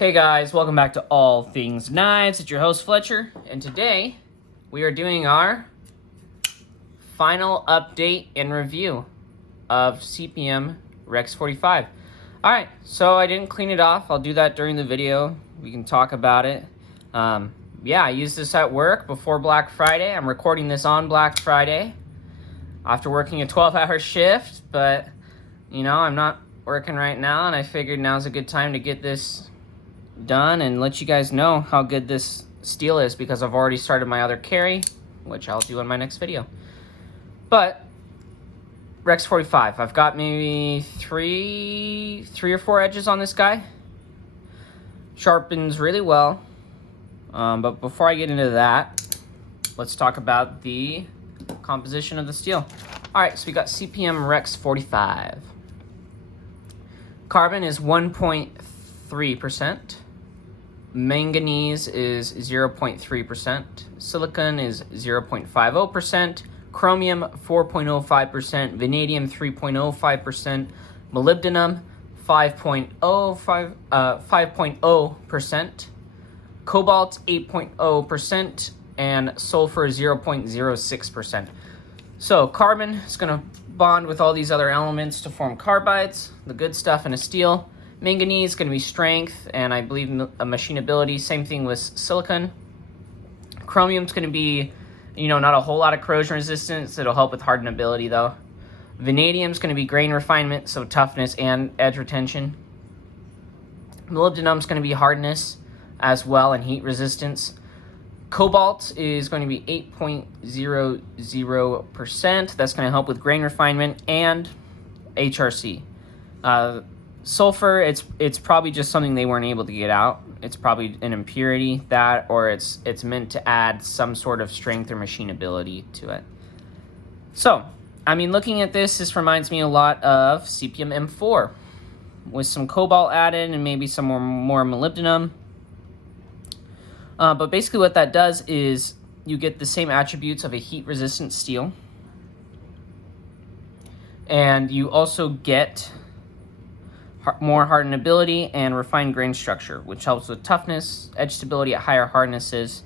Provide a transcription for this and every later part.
Hey guys, welcome back to All Things Knives. It's your host Fletcher, and today we are doing our final update and review of CPM Rex 45. Alright, so I didn't clean it off. I'll do that during the video. We can talk about it. Yeah, I used this at work before Black Friday. I'm recording this on Black Friday after working a 12-hour shift, but you know, I'm not working right now, and I figured now's a good time to get this done and let you guys know how good this steel is, because I've already started my other carry, which I'll do in my next video. But Rex 45, I've got maybe three or four edges on this guy. Sharpens really well. But before I get into that, let's talk about the composition of the steel. Alright, so we got CPM Rex 45. Carbon is 1.3%. Manganese is 0.3%. Silicon is 0.50%. Chromium 4.05%. Vanadium 3.05%. Molybdenum 5.0%. Cobalt 8.0%. And sulfur 0.06%. So carbon is going to bond with all these other elements to form carbides, the good stuff in a steel. Manganese is going to be strength, and I believe machinability. Same thing with silicon. Chromium is going to be, you know, not a whole lot of corrosion resistance. It'll help with hardenability, though. Vanadium is going to be grain refinement, so toughness and edge retention. Molybdenum is going to be hardness as well and heat resistance. Cobalt is going to be 8.00%. That's going to help with grain refinement and HRC. Sulfur, it's probably just something they weren't able to get out. It's probably an impurity, that, or it's meant to add some sort of strength or machinability to it. So, I mean, looking at this reminds me a lot of CPM M4 with some cobalt added and maybe some more molybdenum. But basically what that does is you get the same attributes of a heat-resistant steel. And you also get more hardenability and refined grain structure, which helps with toughness, edge stability at higher hardnesses,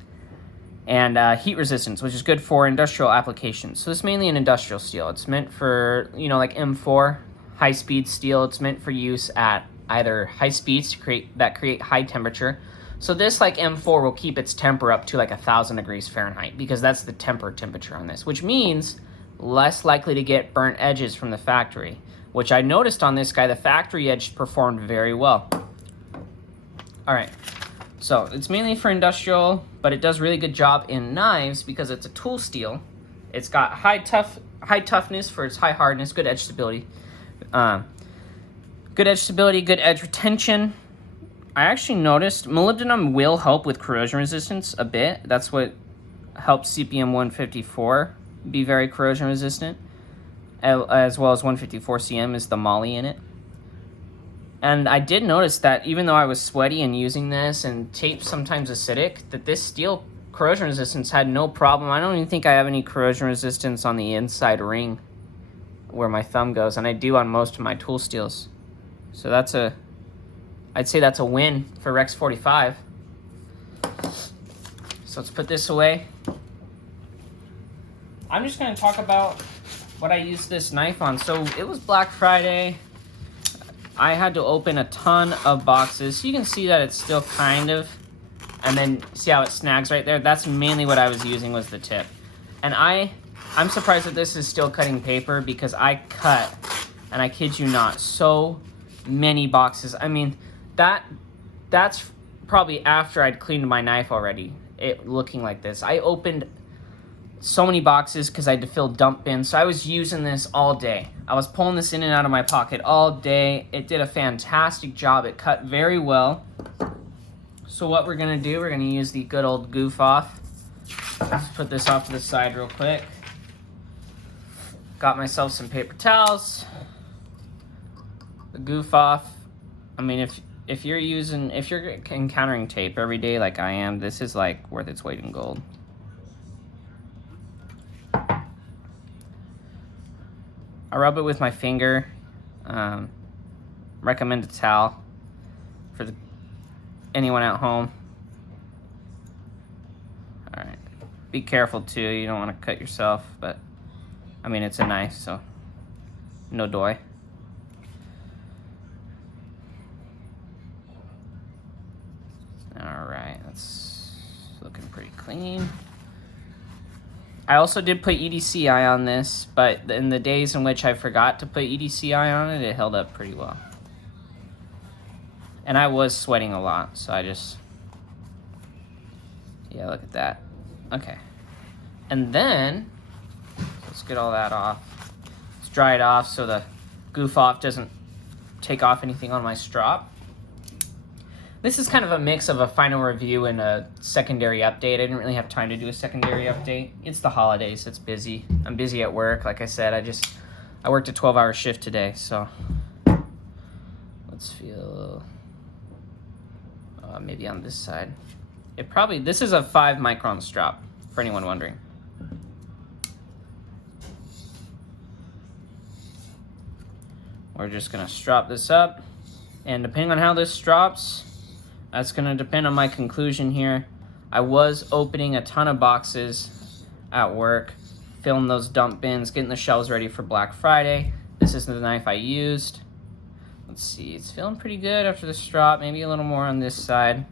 and heat resistance, which is good for industrial applications. So this is mainly an industrial steel. It's meant for, you know, like M4, high-speed steel. It's meant for use at either high speeds to create high temperature. So this, like M4, will keep its temper up to like 1,000 degrees Fahrenheit, because that's the temperature on this, which means less likely to get burnt edges from the factory, which I noticed on this guy, the factory edge performed very well. All right, so it's mainly for industrial, but it does really good job in knives because it's a tool steel. It's got high toughness for its high hardness, good edge stability. Good edge stability, good edge retention. I actually noticed molybdenum will help with corrosion resistance a bit. That's what helps CPM 154 be very corrosion resistant, as well as 154 cm is the moly in it. And I did notice that even though I was sweaty and using this and tape sometimes acidic, that this steel corrosion resistance had no problem. I don't even think I have any corrosion resistance on the inside ring where my thumb goes, and I do on most of my tool steels. So I'd say that's a win for Rex 45. So let's put this away. I'm just going to talk about what I used this knife on. So it was Black Friday. I had to open a ton of boxes. So you can see that it's still kind of, and then see how it snags right there? That's mainly what I was using, was the tip. And I'm surprised that this is still cutting paper, because I cut, and I kid you not, so many boxes. I mean, that's probably after I'd cleaned my knife already, it looking like this. I opened so many boxes because I had to fill dump bins, so I was using this all day. I was pulling this in and out of my pocket all day. It did a fantastic job. It cut very well. So what we're gonna do, we're gonna use the good old goof off. Let's put this off to the side real quick. Got myself some paper towels. The goof off. I mean, if you're encountering tape every day like I am, this is like worth its weight in gold. I rub it with my finger. Recommend a towel for the anyone at home. All right, be careful too. You don't want to cut yourself, but I mean it's a knife, so no doy. All right, that's looking pretty clean. I also did put EDCI on this, but in the days in which I forgot to put EDCI on it, it held up pretty well. And I was sweating a lot, so I just, yeah, look at that. Okay. And then, let's get all that off. Let's dry it off so the goof off doesn't take off anything on my strop. This is kind of a mix of a final review and a secondary update. I didn't really have time to do a secondary update. It's the holidays, it's busy. I'm busy at work, like I said. I worked a 12-hour shift today, so let's feel, maybe on this side. This is a 5-micron strop, for anyone wondering. We're just gonna strop this up, and depending on how this strops, that's gonna depend on my conclusion here. I was opening a ton of boxes at work, filling those dump bins, getting the shelves ready for Black Friday. This is the knife I used. Let's see, it's feeling pretty good after the strop, maybe a little more on this side.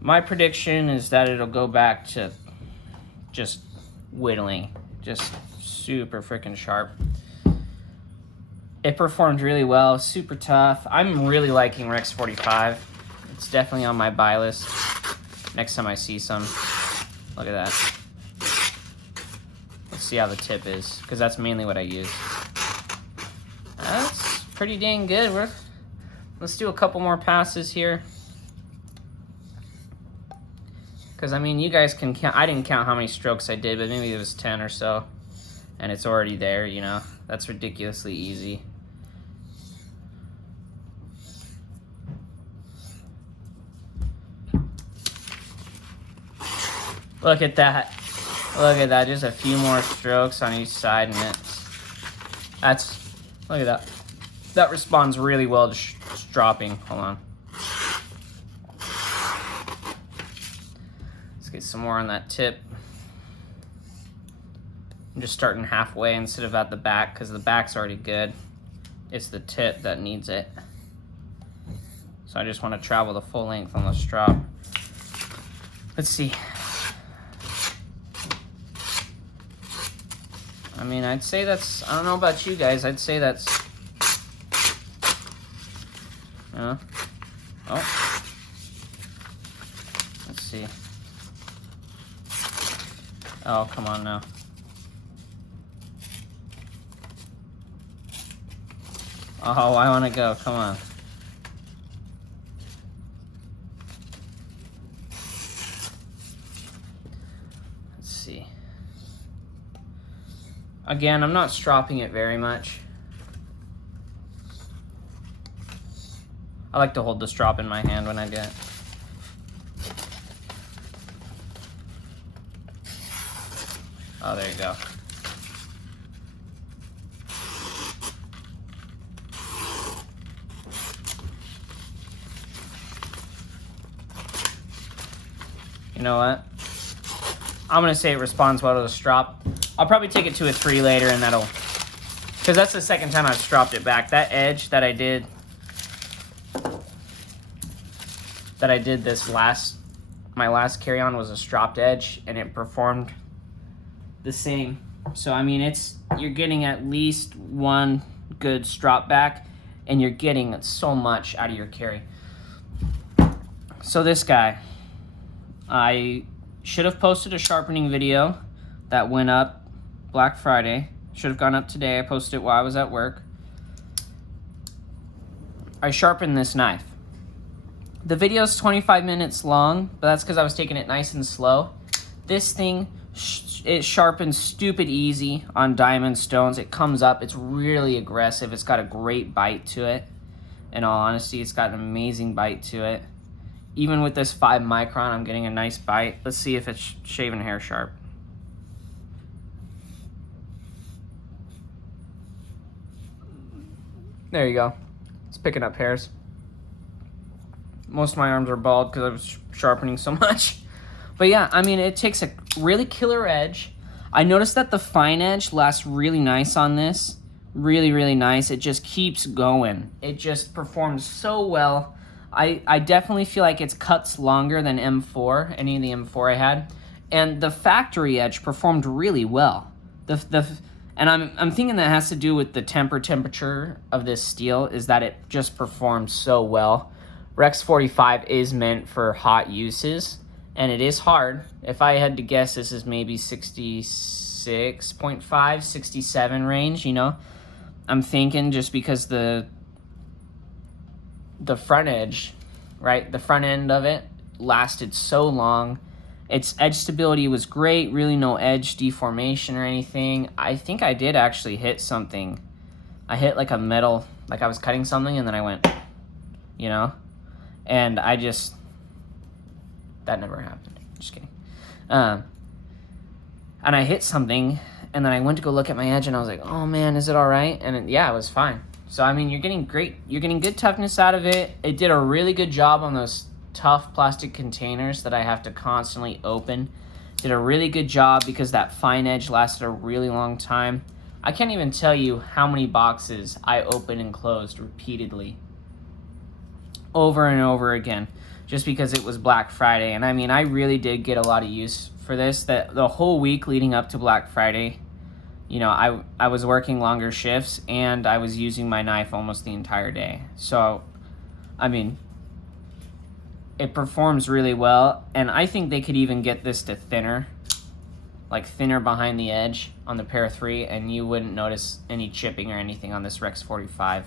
My prediction is that it'll go back to just whittling, just super freaking sharp. It performed really well, super tough. I'm really liking Rex 45. It's definitely on my buy list next time I see some. Look at that. Let's see how the tip is, because that's mainly what I use. That's pretty dang good. Let's do a couple more passes here. Because, I mean, you guys can count. I didn't count how many strokes I did, but maybe it was 10 or so. And it's already there, you know. That's ridiculously easy. Look at that. Look at that. Just a few more strokes on each side, and look at that. That responds really well to stropping. Hold on. Let's get some more on that tip. I'm just starting halfway instead of at the back, because the back's already good. It's the tip that needs it. So I just want to travel the full length on the strop. Let's see. I mean, I'd say that's, I don't know about you guys, I'd say that's, oh, let's see. Oh, come on now. Oh, I want to go, come on. Let's see. Again, I'm not stropping it very much. I like to hold the strop in my hand when I do it. Oh, there you go. You know what? I'm gonna say it responds well to the strop. I'll probably take it to a 3 later, and that'll, because that's the second time I've stropped it back. That edge that I did my last carry-on was a stropped edge, and it performed the same. So I mean, you're getting at least one good strop back, and you're getting so much out of your carry. So this guy, I should have posted a sharpening video that went up Black Friday. Should have gone up today. I posted it while I was at work. I sharpened this knife. The video is 25 minutes long, but that's because I was taking it nice and slow. This thing, it sharpens stupid easy on diamond stones. It comes up. It's really aggressive. It's got a great bite to it. In all honesty, it's got an amazing bite to it. Even with this 5-micron, I'm getting a nice bite. Let's see if it's shaven hair sharp. There you go. It's picking up hairs. Most of my arms are bald because I was sharpening so much. But yeah, I mean, it takes a really killer edge. I noticed that the fine edge lasts really nice on this. Really, really nice. It just keeps going. It just performs so well. I definitely feel like it cuts longer than M4, any of the M4 I had. And the factory edge performed really well. And I'm thinking that has to do with the temperature of this steel, is that it just performs so well. Rex 45 is meant for hot uses, and it is hard. If I had to guess, this is maybe 66.5, 67 range, you know. I'm thinking just because the front edge, right, the front end of it lasted so long. Its edge stability was great, really no edge deformation or anything. I think I did actually hit something. I hit like a metal, like I was cutting something and then I went, you know, and that never happened. Just kidding. And I hit something and then I went to go look at my edge and I was like, oh man, is it all right? And yeah, it was fine. So, I mean, you're getting good toughness out of it. It did a really good job on those tough plastic containers that I have to constantly open. Did a really good job because that fine edge lasted a really long time. I can't even tell you how many boxes I opened and closed repeatedly. Over and over again. Just because it was Black Friday. And I mean, I really did get a lot of use for this. That the whole week leading up to Black Friday, you know, I was working longer shifts and I was using my knife almost the entire day. So, I mean, it performs really well. And I think they could even get this to thinner, like thinner behind the edge on the Para 3, and you wouldn't notice any chipping or anything on this Rex 45.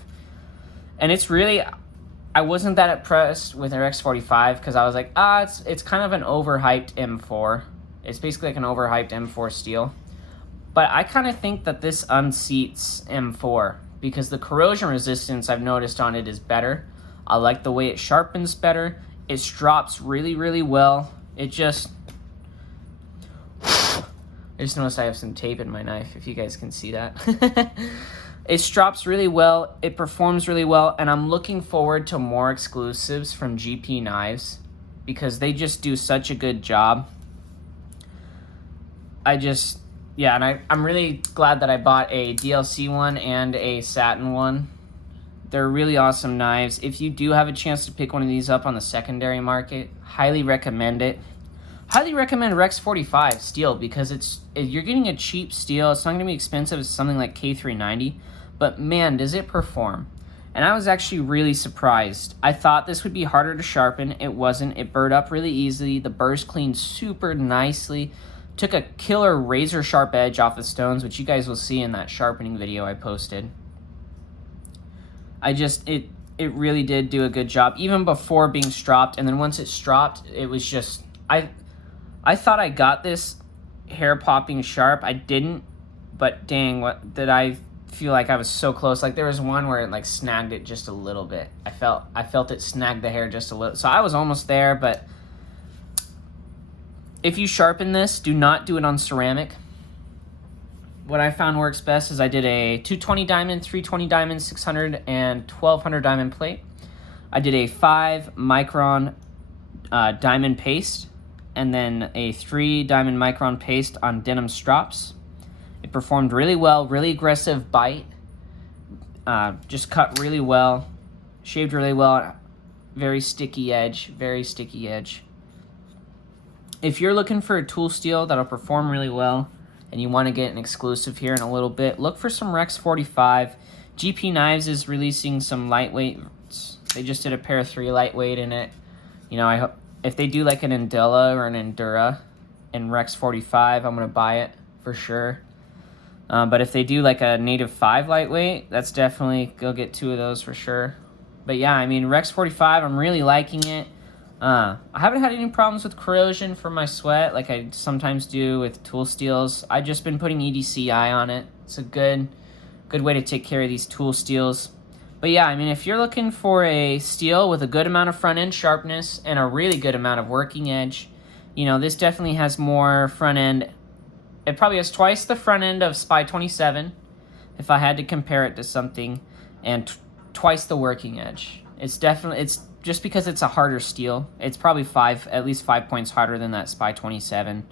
And it's really, I wasn't that impressed with the Rex 45 because I was like, it's kind of an overhyped M4. It's basically like an overhyped M4 steel. But I kind of think that this unseats M4 because the corrosion resistance I've noticed on it is better. I like the way it sharpens better. It strops really, really well. I just noticed I have some tape in my knife, if you guys can see that. It strops really well. It performs really well. And I'm looking forward to more exclusives from GP Knives because they just do such a good job. Yeah, and I'm really glad that I bought a DLC one and a satin one. They're really awesome knives. If you do have a chance to pick one of these up on the secondary market, highly recommend it. Highly recommend Rex 45 steel because you're getting a cheap steel. It's not going to be expensive as something like K390, but man, does it perform. And I was actually really surprised. I thought this would be harder to sharpen. It wasn't. It burred up really easily. The burrs cleaned super nicely. Took a killer razor sharp edge off the stones, which you guys will see in that sharpening video I posted. It really did do a good job, even before being stropped. And then once it stropped, it was just, I thought I got this hair popping sharp. I didn't, but dang, what did I feel like I was so close. Like there was one where it like snagged it just a little bit. I felt it snag the hair just a little. So I was almost there, but if you sharpen this, do not do it on ceramic. What I found works best is I did a 220 diamond, 320 diamond, 600, and 1200 diamond plate. I did a 5 micron diamond paste, and then a 3 diamond micron paste on denim strops. It performed really well, really aggressive bite. Just cut really well, shaved really well. Very sticky edge, very sticky edge. If you're looking for a tool steel that'll perform really well and you want to get an exclusive here in a little bit, look for some Rex 45. GP Knives is releasing some lightweight. They just did a Para 3 lightweight in it. You know, I hope if they do like an Endella or an Endura in Rex 45, I'm going to buy it for sure. But if they do like a Native 5 lightweight, that's definitely, go get 2 of those for sure. But yeah, I mean, Rex 45, I'm really liking it. I haven't had any problems with corrosion from my sweat like I sometimes do with tool steels. I've just been putting EDCI on it. It's a good way to take care of these tool steels. But yeah, I mean, if you're looking for a steel with a good amount of front end sharpness and a really good amount of working edge, you know, this definitely has more front end. It probably has twice the front end of Spy 27 if I had to compare it to something, and twice the working edge. It's just because it's a harder steel. It's probably at least 5 points harder than that Spy 27.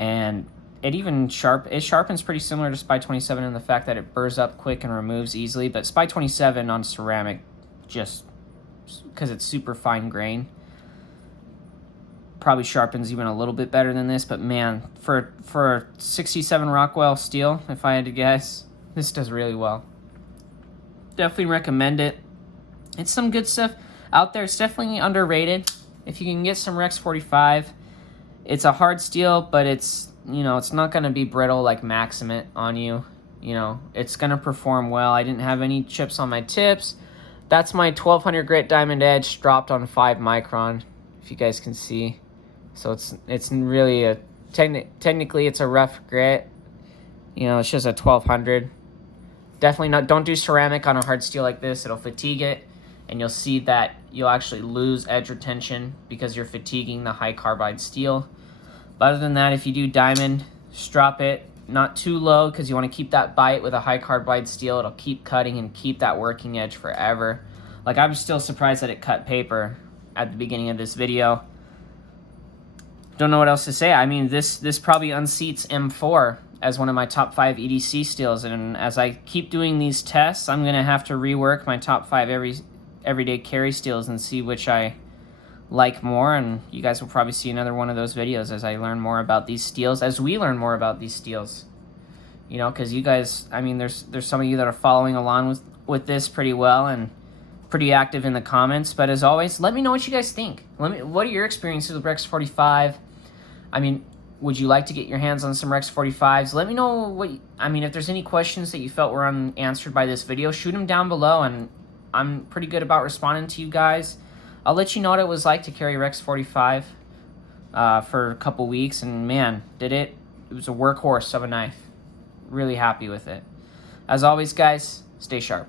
And it sharpens pretty similar to Spy 27 in the fact that it burrs up quick and removes easily. But Spy 27 on ceramic, just because it's super fine grain, probably sharpens even a little bit better than this. But man, for 67 Rockwell steel, if I had to guess, this does really well. Definitely recommend it. It's some good stuff out there. It's definitely underrated. If you can get some Rex 45, it's a hard steel, but it's, you know, it's not going to be brittle like Maximate on you. You know, it's going to perform well. I didn't have any chips on my tips. That's my 1200 grit diamond edge dropped on 5 micron, if you guys can see. So it's really a technically it's a rough grit. You know, it's just a 1200. Definitely not. Don't do ceramic on a hard steel like this. It'll fatigue it, and you'll see that you'll actually lose edge retention because you're fatiguing the high carbide steel. But other than that, if you do diamond, strop it not too low because you want to keep that bite with a high carbide steel. It'll keep cutting and keep that working edge forever. Like, I'm still surprised that it cut paper at the beginning of this video. Don't know what else to say. I mean, this probably unseats M4 as one of my top 5 EDC steels, and as I keep doing these tests, I'm gonna have to rework my top 5 everyday carry steels and see which I like more, and you guys will probably see another one of those videos as I learn more about these steels, as we learn more about these steels. You know, because you guys, I mean, there's some of you that are following along with this pretty well and pretty active in the comments, but as always, let me know what you guys think. What are your experiences with Rex 45? I mean, would you like to get your hands on some Rex 45s? Let me know if there's any questions that you felt were unanswered by this video, shoot them down below, and I'm pretty good about responding to you guys. I'll let you know what it was like to carry Rex 45 for a couple weeks, and man, it was a workhorse of a knife. Really happy with it. As always, guys, stay sharp.